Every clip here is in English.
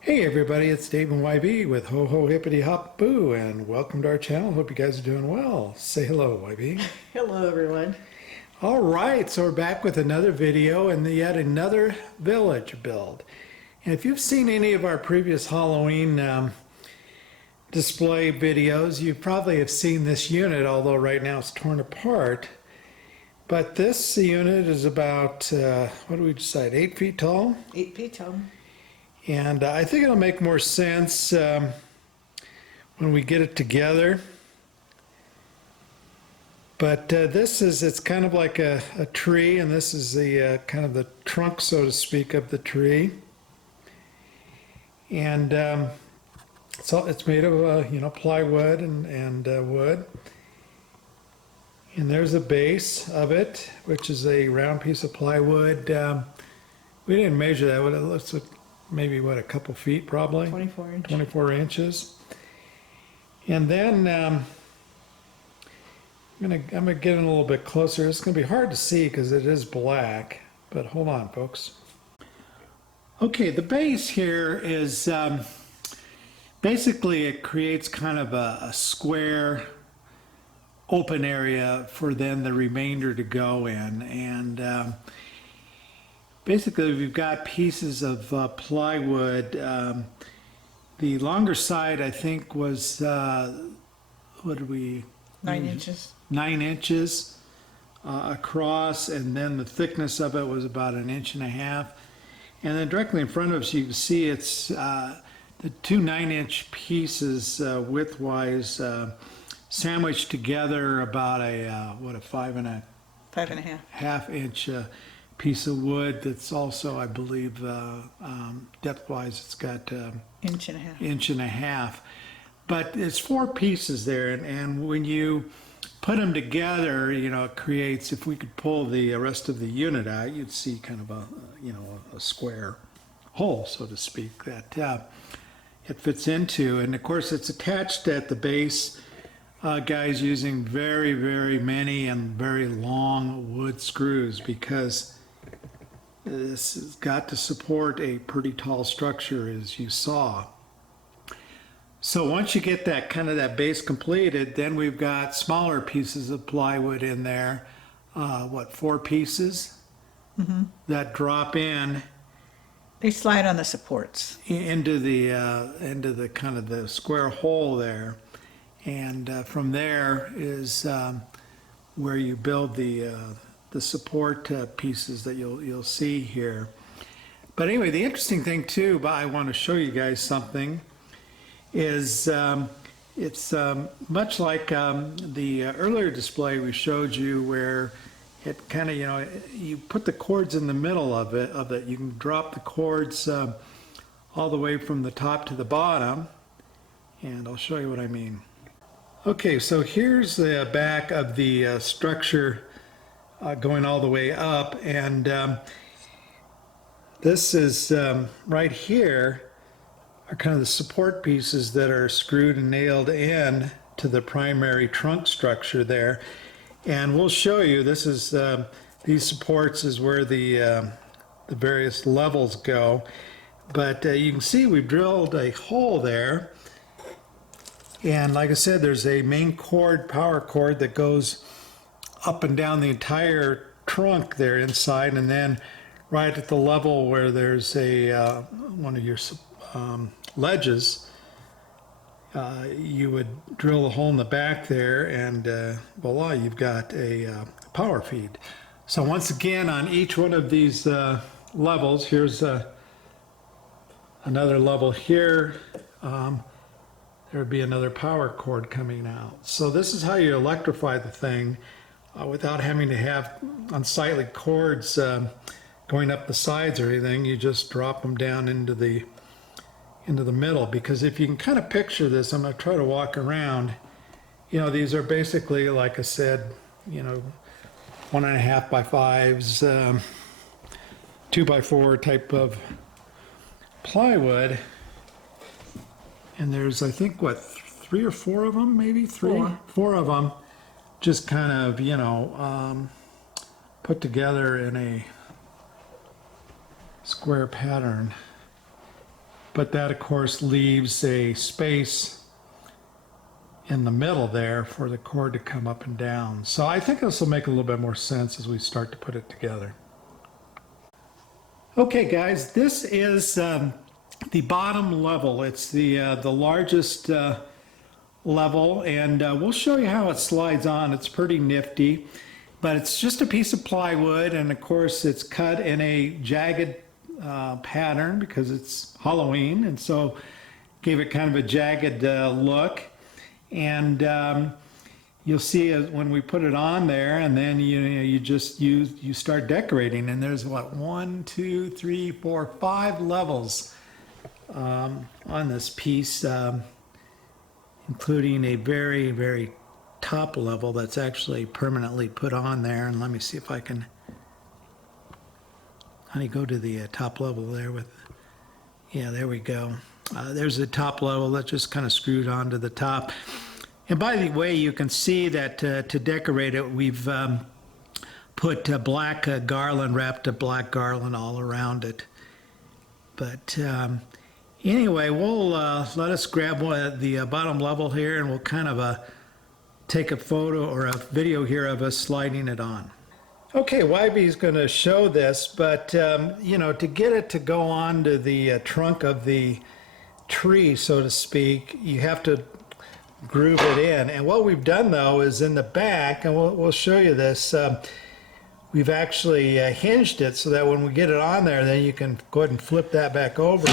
Hey everybody, it's Dave and YB with Ho Ho Hippity Hop Boo, and welcome to our channel. Hope you guys are doing well. Say hello, YB. Hello, everyone. All right, so we're back with another video and yet another village build. And if you've seen any of our previous Halloween display videos, you probably have seen this unit, although right now it's torn apart. But this unit is about, what do we decide, 8 feet tall? 8 feet tall. And I think it'll make more sense when we get it together. But it's kind of like a tree, and this is the kind of the trunk, so to speak, of the tree. And so it's made of, plywood and wood. And there's the base of it, which is a round piece of plywood. We didn't measure that, but it looks like maybe, a couple feet probably? 24 inches. 24 inches. And then I'm gonna get in a little bit closer. It's gonna be hard to see because it is black, but hold on, folks. Okay, the base here is basically it creates kind of a square open area for then the remainder to go in. And basically, we've got pieces of plywood. The longer side, I think, was, what did we? 9 inches. 9 inches across, and then the thickness of it was about 1.5 inches. And then directly in front of us, you can see it's the two 9-inch pieces widthwise sandwiched together about a 5.5 inch piece of wood that's also, I believe, depth-wise, it's got Inch and a half. inch and a half. But it's 4 pieces there, and when you put them together, it creates, if we could pull the rest of the unit out, you'd see kind of a square hole, so to speak, that it fits into. And of course, it's attached at the base, guys, using very, very many and very long wood screws, because this has got to support a pretty tall structure, as you saw. So once you get that base completed, then we've got smaller pieces of plywood in there. 4 pieces that drop in. They slide on the supports. Into the kind of the square hole there, and from there is where you build the support pieces that you'll see here. But anyway, the interesting thing too, I want to show you guys something, is it's much like the earlier display we showed you, where it kind of, you put the cords in the middle of it. You can drop the cords all the way from the top to the bottom, and I'll show you what I mean. Okay, so here's the back of the structure going all the way up, and this is right here are kind of the support pieces that are screwed and nailed in to the primary trunk structure there. And we'll show you, this is these supports is where the various levels go. But you can see we've drilled a hole there, and like I said, there's a main cord, power cord, that goes up and down the entire trunk there inside, and then right at the level where there's a one of your ledges, you would drill a hole in the back there, and voila, you've got a power feed. So once again, on each one of these levels, here's another level here, there would be another power cord coming out. So this is how you electrify the thing without having to have unsightly cords going up the sides or anything. You just drop them down into the middle, because if you can kind of picture this, I'm going to try to walk around. These are basically, like I said, 1.5 by 5s, 2 by 4 type of plywood. And there's, I think, 3 or 4 of them, maybe 4 of them, just kind of, put together in a square pattern. but that of course leaves a space in the middle there for the cord to come up and down. So I think this will make a little bit more sense as we start to put it together. Okay guys, this is the bottom level. It's the largest level, and we'll show you how it slides on. It's pretty nifty, but it's just a piece of plywood, and of course it's cut in a jagged pattern because it's Halloween, and so gave it kind of a jagged look. And you'll see when we put it on there, and then you start decorating, and there's what, 1, 2, 3, 4, 5 levels on this piece, including a very, very top level that's actually permanently put on there. And let me see if I can, honey, go to the top level there with, yeah, there we go. There's the top level that just kind of screwed onto the top. And by the way, you can see that to decorate it, we've put black garland, wrapped a black garland all around it. But anyway, we'll let us grab the bottom level here, and we'll kind of take a photo or a video here of us sliding it on. Okay, Wybie's going to show this, but you know, to get it to go onto the trunk of the tree, so to speak, you have to groove it in. And what we've done though is in the back, and we'll show you this, we've actually hinged it so that when we get it on there, then you can go ahead and flip that back over,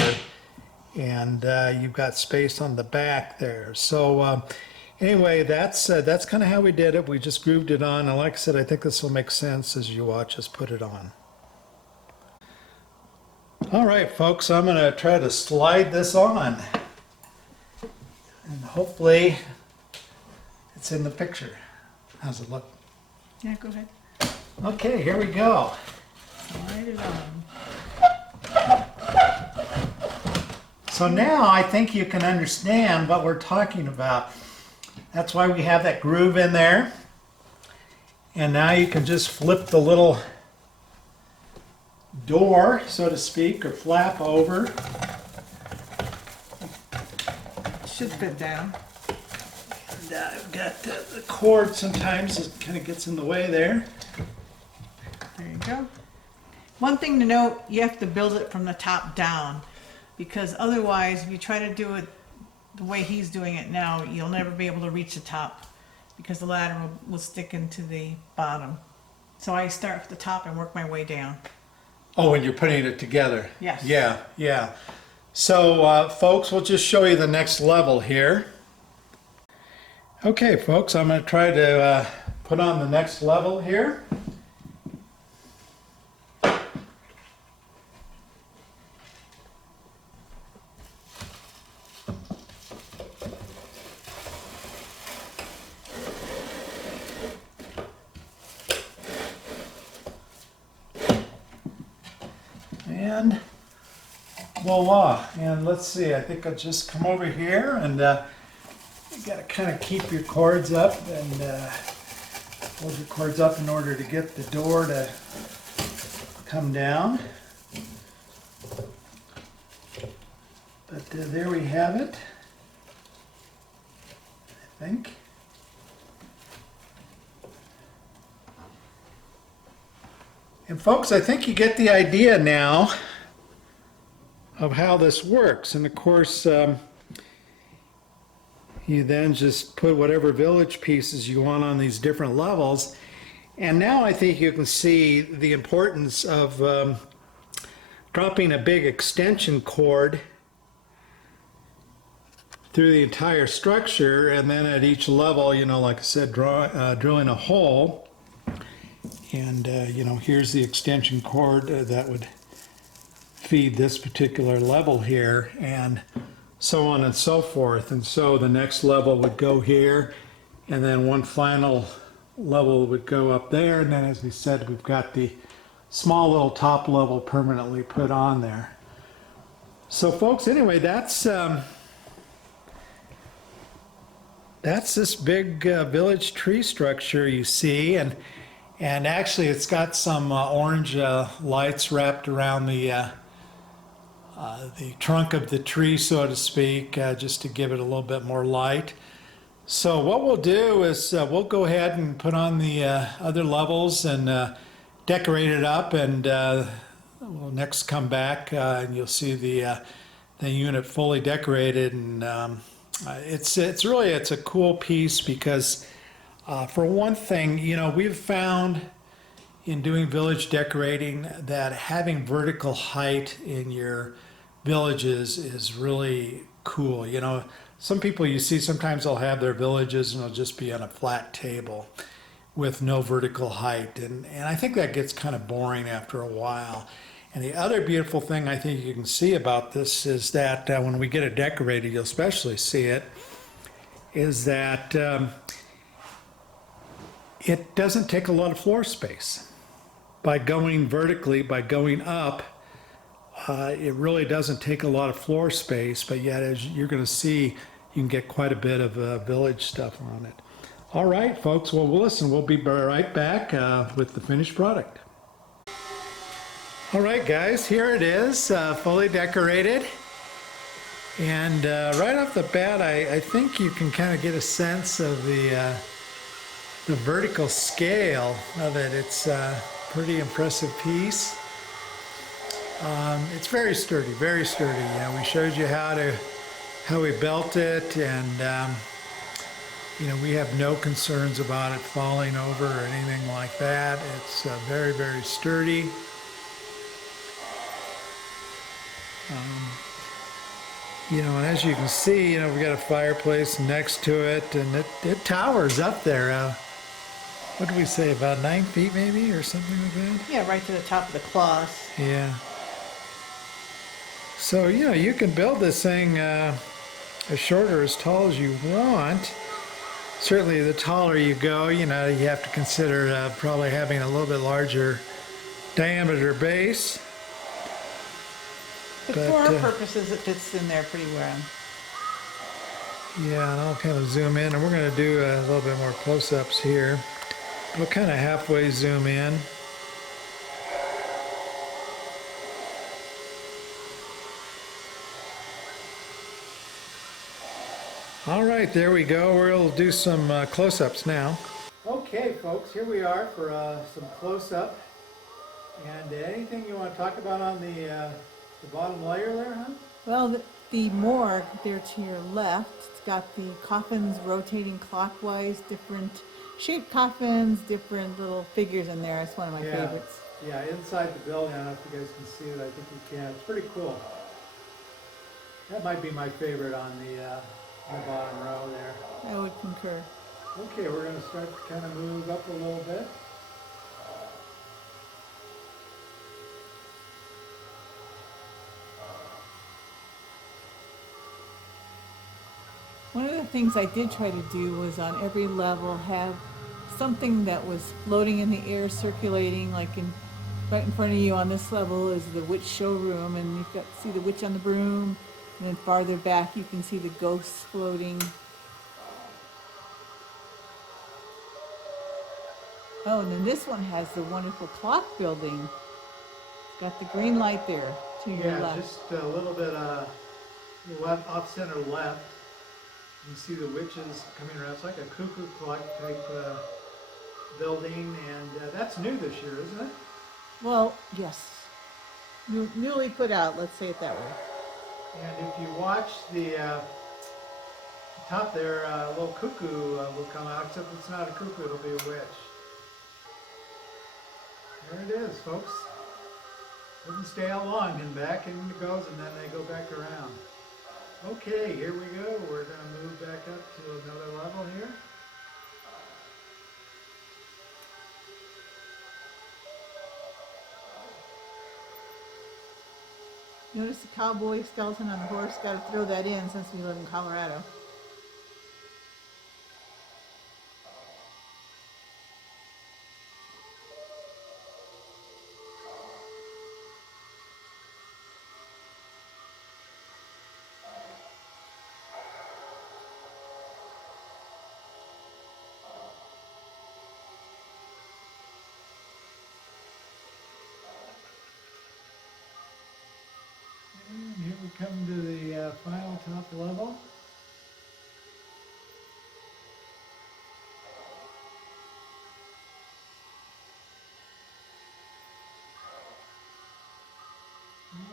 and you've got space on the back there. So anyway, that's kind of how we did it. We just grooved it on, and like I said, I think this will make sense as you watch us put it on. All right, folks, I'm going to try to slide this on, and hopefully it's in the picture. How's it look? Yeah, go ahead. Okay, here we go. Slide it on. So now I think you can understand what we're talking about. That's why we have that groove in there. And now you can just flip the little door, so to speak, or flap over. Should fit down. And I've got the cord, sometimes it kind of gets in the way there. There you go. One thing to note, you have to build it from the top down, because otherwise, if you try to do it the way he's doing it now, you'll never be able to reach the top because the ladder will stick into the bottom. So I start at the top and work my way down. Oh, when you're putting it together. Yes. Yeah, yeah. So, folks, we'll just show you the next level here. Okay, folks, I'm going to try to put on the next level here. And voila. And let's see, I think I'll just come over here, and you got to kind of keep your cords up and hold your cords up in order to get the door to come down. But there we have it, I think. And folks, I think you get the idea now of how this works. And of course, you then just put whatever village pieces you want on these different levels. And now I think you can see the importance of dropping a big extension cord through the entire structure, and then at each level, you know, like I said, drilling a hole. And, you know, here's the extension cord that would feed this particular level here, and so on and so forth. And so the next level would go here, and then one final level would go up there. And then, as we said, we've got the small little top level permanently put on there. So, folks, anyway, that's this big village tree structure you see, and actually it's got some orange lights wrapped around the the trunk of the tree, so to speak, just to give it a little bit more light. So what we'll do is we'll go ahead and put on the other levels and decorate it up, and we'll next come back and you'll see the unit fully decorated. And it's really a cool piece because for one thing, you know, we've found in doing village decorating that having vertical height in your villages is really cool. You know, some people you see sometimes they'll have their villages and they'll just be on a flat table with no vertical height. And I think that gets kind of boring after a while. And the other beautiful thing I think you can see about this is that when we get it decorated, you'll especially see it, is that it doesn't take a lot of floor space. By going vertically, by going up, it really doesn't take a lot of floor space, but yet as you're going to see, you can get quite a bit of village stuff on it. All right, folks, well, listen, we'll be right back with the finished product. All right, guys, here it is, fully decorated. And right off the bat, I think you can kind of get a sense of the vertical scale of it. It's pretty impressive piece. It's very sturdy, very sturdy. You know, we showed you how we built it, and you know, we have no concerns about it falling over or anything like that. It's very, very sturdy. You know, and as you can see, you know, we've got a fireplace next to it, and it towers up there. What did we say, about 9 feet maybe, or something like that? Yeah, right to the top of the cloth. Yeah. So, you know, you can build this thing as short or as tall as you want. Certainly, the taller you go, you know, you have to consider probably having a little bit larger diameter base. But for our purposes, it fits in there pretty well. Yeah, and I'll kind of zoom in, and we're going to do a little bit more close-ups here. We'll kind of halfway zoom in. All right, there we go. We'll do some close-ups now. Okay, folks, here we are for some close-up. And anything you want to talk about on the bottom layer there, huh? Well, the morgue there to your left, it's got the coffins rotating clockwise, different shaped coffins, different little figures in there. It's one of my favorites. Yeah, inside the building, I don't know if you guys can see it. I think you can. It's pretty cool. That might be my favorite on the bottom row there. I would concur. Okay, we're going to start to kind of move up a little bit. One of the things I did try to do was on every level have something that was floating in the air, circulating, like right in front of you on this level is the witch showroom, and you've got to see the witch on the broom, and then farther back you can see the ghosts floating. Oh, and then this one has the wonderful clock building. It's got the green light there to your left. Just a little bit left, off center left. You see the witches coming around. It's like a cuckoo clock type building, and that's new this year, isn't it? Well, yes. Newly put out, let's say it that way. And if you watch the top there, a little cuckoo will come out, except it's not a cuckoo, it'll be a witch. There it is, folks. Doesn't stay out long, and back in it goes, and then they go back around. Okay, here we go. We're going to move back up to another level here. Notice the cowboy skeleton on the horse. Got to throw that in since we live in Colorado. come to the final top level.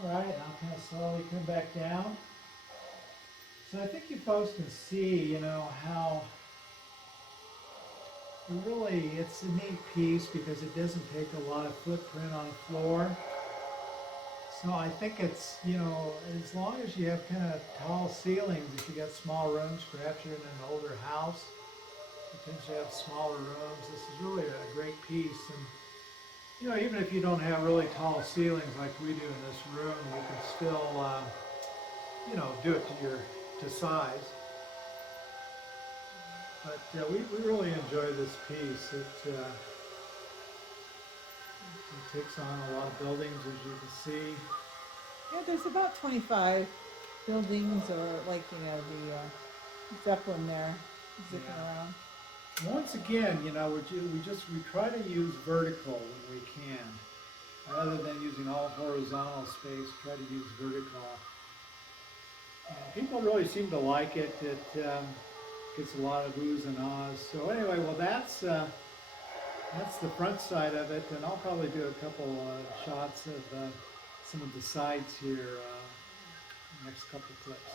All right, I'll kind of slowly come back down. So I think you folks can see, you know, how really it's a neat piece because it doesn't take a lot of footprint on the floor. So I think it's, you know, as long as you have kind of tall ceilings, if you got small rooms, perhaps you're in an older house, potentially have smaller rooms, this is really a great piece. And you know, even if you don't have really tall ceilings like we do in this room, you can still, you know, do it to size. But we really enjoy this piece. It takes on a lot of buildings, as you can see. Yeah, there's about 25 buildings, or like, you know, the Zeppelin there zipping around. Once again, you know, we try to use vertical when we can, rather than using all horizontal space. Try to use vertical. People really seem to like it. It gets a lot of oohs and ahs. So anyway, well, that's the front side of it, and I'll probably do a couple shots of some of the sides here next couple clips.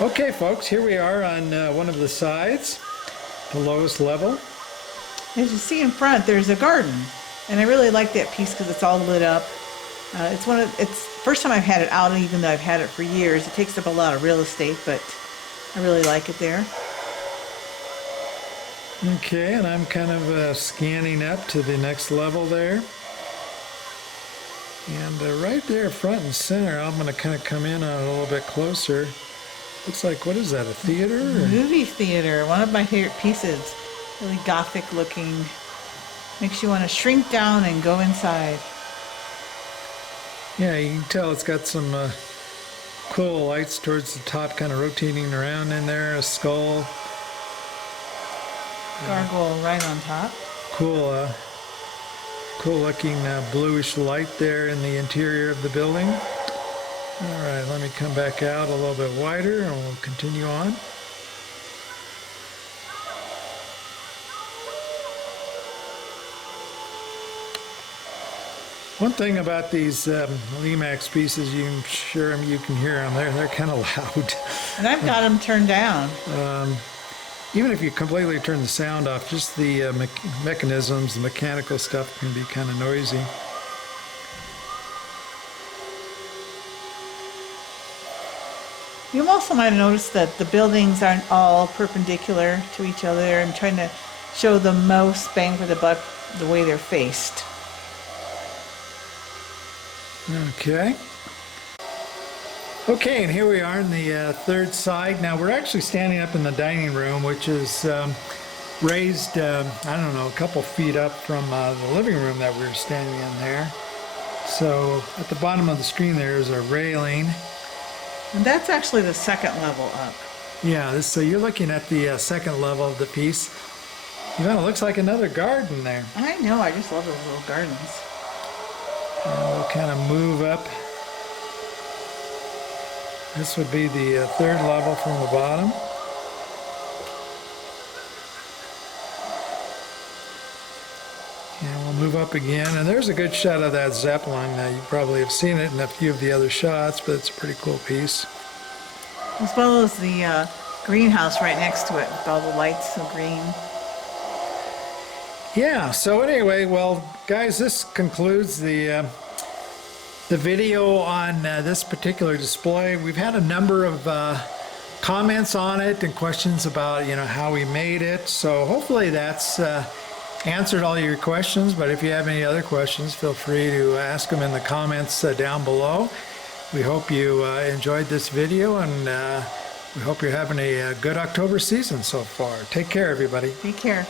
Okay, folks, here we are on one of the sides, the lowest level. As you see in front, there's a garden, and I really like that piece because it's all lit up. It's first time I've had it out, even though I've had it for years. It takes up a lot of real estate, but I really like it there. Okay, and I'm kind of scanning up to the next level there. And right there, front and center, I'm going to kind of come in on it a little bit closer. Looks like, what is that, a theater? Or? Movie theater, one of my favorite pieces. Really gothic looking. Makes you want to shrink down and go inside. Yeah, you can tell it's got some cool lights towards the top, kind of rotating around in there, a skull. Gargoyle right on top. Cool looking bluish light there in the interior of the building. All right, let me come back out a little bit wider and we'll continue on. One thing about these Lemax pieces, you can hear them. They're kind of loud. And I've got them turned down. Even if you completely turn the sound off, just the mechanisms, the mechanical stuff can be kind of noisy. You also might have noticed that the buildings aren't all perpendicular to each other. I'm trying to show the most bang for the buck the way they're faced. Okay. Okay, and here we are in the third side. Now we're actually standing up in the dining room, which is raised, I don't know, a couple feet up from the living room that we were standing in there. So at the bottom of the screen there is a railing. And that's actually the second level up. Yeah, so you're looking at the second level of the piece. You know, it looks like another garden there. I know, I just love those little gardens. And we'll kind of move up. This would be the third level from the bottom. And we'll move up again. And there's a good shot of that Zeppelin. You probably have seen it in a few of the other shots, but it's a pretty cool piece. As well as the greenhouse right next to it with all the lights of green. Yeah, so anyway, well, guys, this concludes the video on this particular display. We've had a number of comments on it and questions about, you know, how we made it. So hopefully that's answered all your questions. But if you have any other questions, feel free to ask them in the comments down below. We hope you enjoyed this video, and we hope you're having a good October season so far. Take care, everybody. Take care.